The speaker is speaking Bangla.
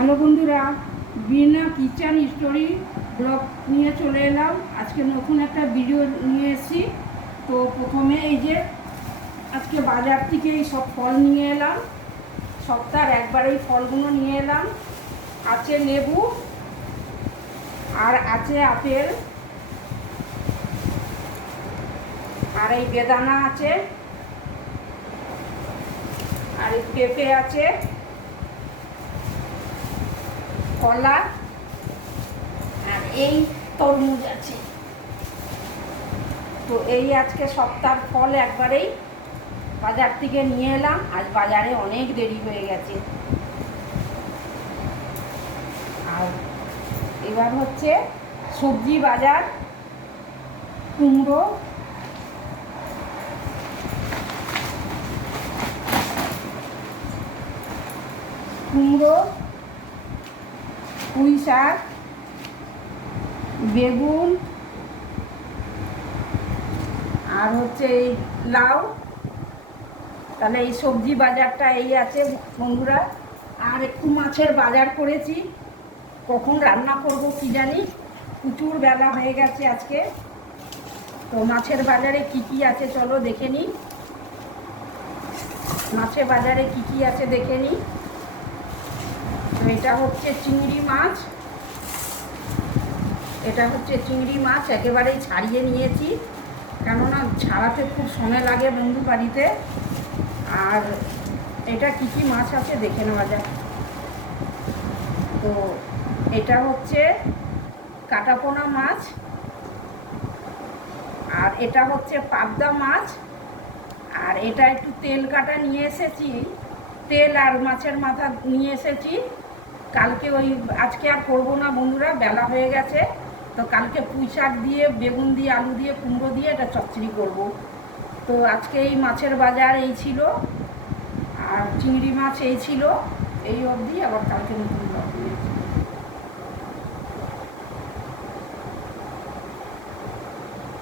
হ্যালো বন্ধুরা, বিনা কিচেন স্টোরি ব্লগ নিয়ে চলে এলাম। আজকে নতুন একটা ভিডিও নিয়ে এসেছি। তো প্রথমে এই যে আজকে বাজার থেকে এই সব ফল নিয়ে এলাম, সপ্তাহের একবার এই ফলগুলো নিয়ে এলাম। আছে লেবু, আর আছে আপেল, আর এই বেদানা আছে, আর এই পেঁপে আছে, কলা, আর এই তরমুজ আছে। তো এই আজকে সপ্তাহের ফল একবারেই বাজার থেকে নিয়ে এলাম। আজ বাজারে অনেক দেরি হয়ে গেছে। আর এবার হচ্ছে সবজি বাজার। কুমড়ো, পুঁই শাক, বেগুন, আর হচ্ছে এই লাউ। তাহলে এই সবজি বাজারটা এই আছে বন্ধুরা। আর একটু মাছের বাজার করেছি, কখন রান্না করব কি জানি, প্রচুর বেলা হয়ে গেছে আজকে। তো মাছের বাজারে কি কি আছে চলো দেখে নিই। মাছের বাজারে কি কি আছে দেখে নিই। তো এটা হচ্ছে চিংড়ি মাছ, একেবারেই ছাড়িয়ে নিয়েছি, কেননা ছাড়াতে খুব সময় লাগে বন্ধু বাড়িতে। আর এটা কি কি মাছ আছে দেখে নেওয়া যাক। তো এটা হচ্ছে কাটাপোনা মাছ, আর এটা হচ্ছে পাবদা মাছ, আর এটা একটু তেল কাটা নিয়ে এসেছি, তেল আর মাছের মাথা নিয়ে এসেছি। কালকে আজকে আর করবো না বন্ধুরা, বেলা হয়ে গেছে। তো কালকে পুঁই শাক দিয়ে, বেগুন দিয়ে, আলু দিয়ে, কুমড়ো দিয়ে এটা চচ্চড়ি করব। তো আজকে এই মাছের বাজার এই ছিল, আর চিংড়ি মাছ এই ছিল, এই অবধি। আবার কালকে নতুন ব্লগ নিয়ে